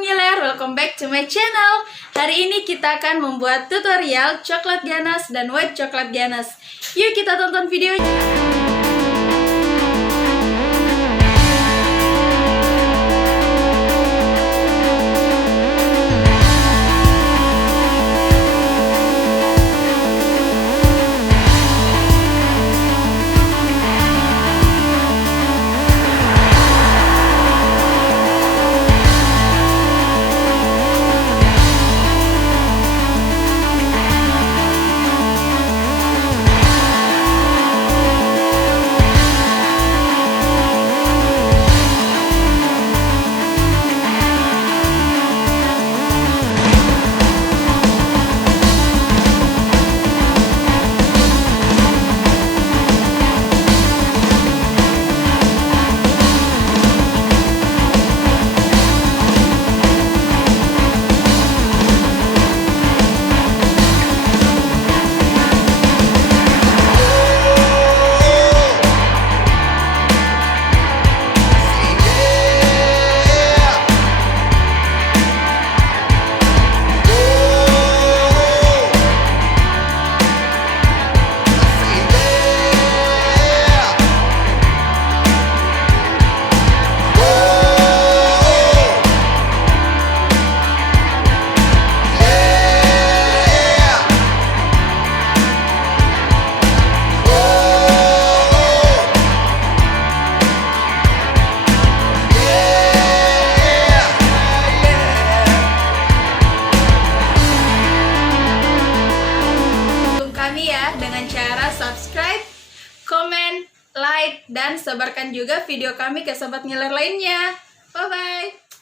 ngiler, welcome back to my channel. Hari ini kita akan membuat tutorial coklat ganache dan white coklat ganache. Yuk kita tonton videonya. Dengan cara subscribe, komen, like, dan sebarkan juga video kami ke sobat ngiler lainnya. Bye-bye.